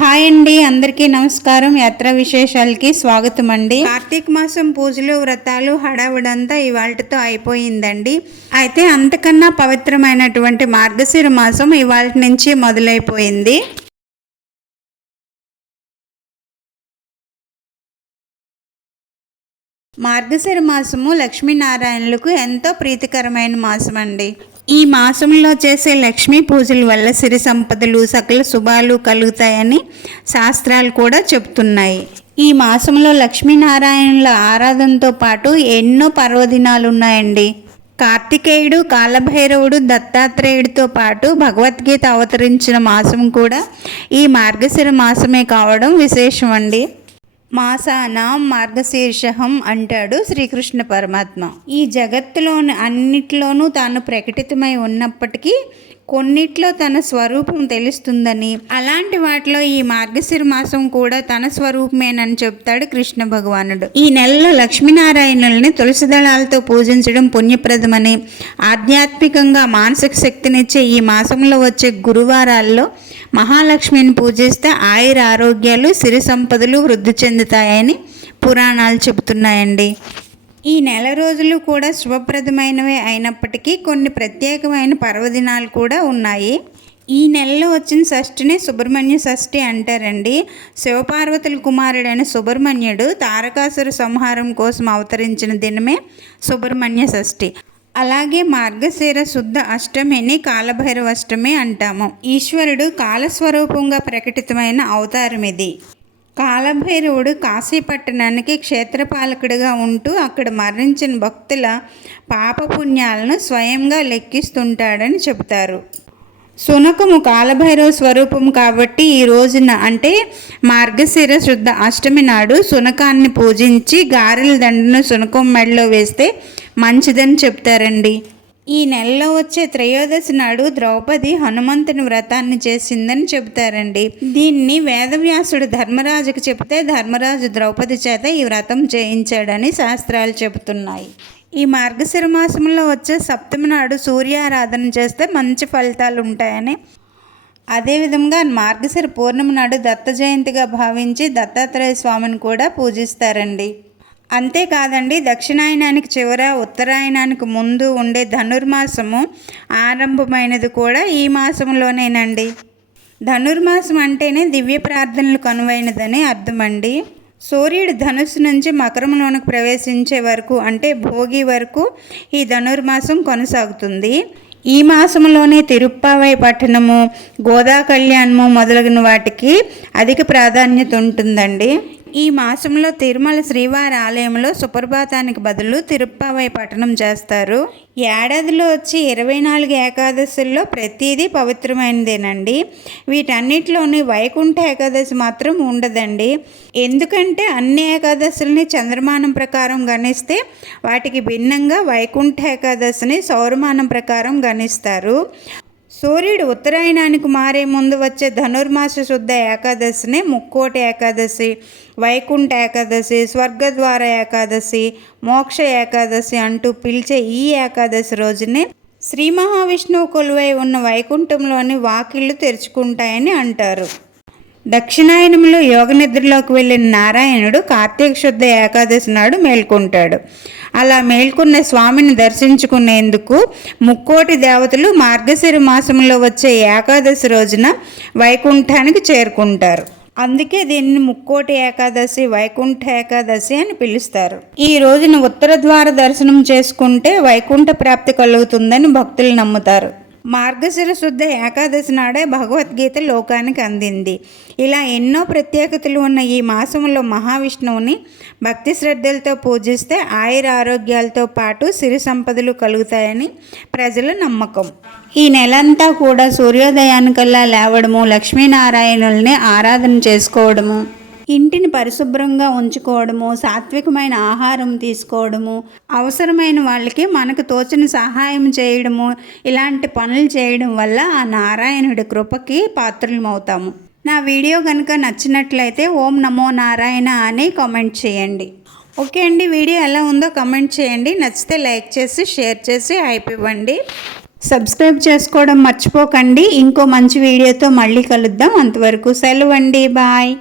Hi అండి, అందరికీ నమస్కారం. యాత్రా విశేషాలకి స్వాగతం అండి. కార్తీక మాసం పూజలు వ్రతాలు హడావుడంతా ఇవాళతో అయిపోయిందండి. అయితే అంతకన్నా పవిత్రమైనటువంటి మార్గశిర మాసం ఇవాళ నుంచి మొదలైపోయింది. మార్గశిర మాసము లక్ష్మీనారాయణులకు ఎంతో ప్రీతికరమైన మాసం అండి. ఈ మాసంలో చేసే లక్ష్మీ పూజల వల్ల సిరి సంపదలు సకల శుభాలు కలుగుతాయని శాస్త్రాలు కూడా చెప్తున్నాయి. ఈ మాసంలో లక్ష్మీనారాయణుల ఆరాధనతో పాటు ఎన్నో పర్వదినాలు ఉన్నాయండి. కార్తికేయుడు, కాలభైరవుడు, దత్తాత్రేయుడితో పాటు భగవద్గీత అవతరించిన మాసం కూడా ఈ మార్గశిర మాసమే కావడం విశేషం అండి. మాసానాం మార్గశీర్షహం అంటాడు శ్రీకృష్ణ పరమాత్మ. ఈ జగత్తులోని అన్నిట్లోనూ తాను ప్రకటితమై ఉన్నప్పటికీ కొన్నిట్లో తన స్వరూపం తెలుస్తుందని, అలాంటి వాటిలో ఈ మార్గశిర మాసం కూడా తన స్వరూపమేనని చెప్తాడు కృష్ణ భగవానుడు. ఈ నెలలో లక్ష్మీనారాయణుల్ని తులసి దళాలతో పూజించడం పుణ్యప్రదమని, ఆధ్యాత్మికంగా మానసిక శక్తినిచ్చే ఈ మాసంలో వచ్చే గురువారాల్లో మహాలక్ష్మిని పూజిస్తే ఆయుర ఆరోగ్యాలు సిరి సంపదలు వృద్ధి చెందుతాయని పురాణాలు చెబుతున్నాయండి. ఈ నెల రోజులు కూడా శుభప్రదమైనవే అయినప్పటికీ కొన్ని ప్రత్యేకమైన పర్వదినాలు కూడా ఉన్నాయి. ఈ నెలలో వచ్చిన షష్ఠిని సుబ్రహ్మణ్య షష్ఠి అంటారండి. శివపార్వతుల కుమారుడైన సుబ్రహ్మణ్యుడు తారకాసుర సంహారం కోసం అవతరించిన దినమే సుబ్రహ్మణ్య షష్ఠి. అలాగే మార్గశిర శుద్ధ అష్టమిని కాలభైరవ అష్టమి అంటాము. ఈశ్వరుడు కాలస్వరూపంగా ప్రకటితమైన అవతారం ఇది. కాలభైరవుడు కాశీపట్టణానికి క్షేత్రపాలకుడిగా ఉంటూ అక్కడ మరణించిన భక్తుల పాపపుణ్యాలను స్వయంగా లెక్కిస్తుంటాడని చెబుతారు. శునకము కాలభైరవ స్వరూపం కాబట్టి ఈ రోజున అంటే మార్గశిర శుద్ధ అష్టమి నాడు శునకాన్ని పూజించి గారెల దండను శునకం మెడలో వేస్తే మంచిదని చెప్తారండి. ఈ నెలలో వచ్చే త్రయోదశి నాడు ద్రౌపది హనుమంతుని వ్రతాన్ని చేసిందని చెబుతారండి. దీన్ని వేదవ్యాసుడు ధర్మరాజుకు చెబితే ధర్మరాజు ద్రౌపది చేత ఈ వ్రతం చేయించాడని శాస్త్రాలు చెబుతున్నాయి. ఈ మార్గశిర మాసంలో వచ్చే సప్తమి నాడు సూర్యారాధన చేస్తే మంచి ఫలితాలు ఉంటాయని, అదేవిధంగా మార్గశిర పూర్ణిమ నాడు దత్త జయంతిగా భావించి దత్తాత్రేయ స్వామిని కూడా పూజిస్తారండి. అంతేకాదండి, దక్షిణాయనానికి చివర ఉత్తరాయణానికి ముందు ఉండే ధనుర్మాసము ఆరంభమైనది కూడా ఈ మాసంలోనేనండి. ధనుర్మాసం అంటేనే దివ్య ప్రార్థనలు కనువైనదని అర్థమండి. సూర్యుడు ధనుస్సు నుంచి మకరంలోనికి ప్రవేశించే వరకు అంటే భోగి వరకు ఈ ధనుర్మాసం కొనసాగుతుంది. ఈ మాసంలోనే తిరుప్పావై పట్టణము, గోదా కళ్యాణము మొదలగిన వాటికి అధిక ప్రాధాన్యత ఉంటుందండి. ఈ మాసంలో తిరుమల శ్రీవారి ఆలయంలో సుప్రభాతానికి బదులు తిరుప్పావై పఠనం చేస్తారు. ఏడాదిలో వచ్చి 24 ఏకాదశుల్లో ప్రతిదీ పవిత్రమైనదేనండి. వీటన్నిటిలోని వైకుంఠ ఏకాదశి మాత్రం ఉండదండి. ఎందుకంటే అన్ని ఏకాదశుల్ని చంద్రమానం ప్రకారం గణిస్తే వాటికి భిన్నంగా వైకుంఠ ఏకాదశిని సౌరమానం ప్రకారం గణిస్తారు. సూర్యుడు ఉత్తరాయణానికి మారే ముందు వచ్చే ధనుర్మాస శుద్ధ ఏకాదశిని ముక్కోటి ఏకాదశి, వైకుంఠ ఏకాదశి, స్వర్గద్వార ఏకాదశి, మోక్ష ఏకాదశి అంటూ పిలిచే ఈ ఏకాదశి రోజునే శ్రీ మహావిష్ణువు కొలువై ఉన్న వైకుంఠంలోని వాకిళ్ళు తెరుచుకుంటాయని అంటారు. దక్షిణాయనంలో యోగ నిద్రలోకి వెళ్ళిన నారాయణుడు కార్తీక శుద్ధ ఏకాదశి నాడు మేల్కొంటాడు. అలా మేల్కొన్న స్వామిని దర్శించుకునేందుకు ముక్కోటి దేవతలు మార్గశిర మాసంలో వచ్చే ఏకాదశి రోజున వైకుంఠానికి చేరుకుంటారు. అందుకే దీన్ని ముక్కోటి ఏకాదశి, వైకుంఠ ఏకాదశి అని పిలుస్తారు. ఈ రోజున ఉత్తర ద్వార దర్శనం చేసుకుంటే వైకుంఠ ప్రాప్తి కలుగుతుందని భక్తులు నమ్ముతారు. మార్గశిర శుద్ధ ఏకాదశి నాడే భగవద్గీత లోకానికి అందింది. ఇలా ఎన్నో ప్రత్యేకతలు ఉన్న ఈ మాసంలో మహావిష్ణువుని భక్తి శ్రద్ధలతో పూజిస్తే ఆయుర ఆరోగ్యాలతో పాటు సిరి సంపదలు కలుగుతాయని ప్రజల నమ్మకం. ఈ నెలంతా కూడా సూర్యోదయానికల్లా లేవడము, లక్ష్మీనారాయణుల్ని ఆరాధన చేసుకోవడము, ఇంటిని పరిశుభ్రంగా ఉంచుకోవడము, సాత్వికమైన ఆహారం తీసుకోవడము, అవసరమైన వాళ్ళకి మనకు తోచిన సహాయం చేయడము, ఇలాంటి పనులు చేయడం వల్ల ఆ నారాయణుడి కృపకి పాత్రలమవుతాము. నా వీడియో కనుక నచ్చినట్లయితే ఓం నమో నారాయణ అని కామెంట్ చేయండి. ఓకే అండి, వీడియో ఎలా ఉందో కామెంట్ చేయండి. నచ్చితే లైక్ చేసి షేర్ చేసి హైప్ ఇవ్వండి. సబ్స్క్రైబ్ చేసుకోవడం మర్చిపోకండి. ఇంకో మంచి వీడియోతో మళ్ళీ కలుద్దాం. అంతవరకు సెలవు అండి. బాయ్.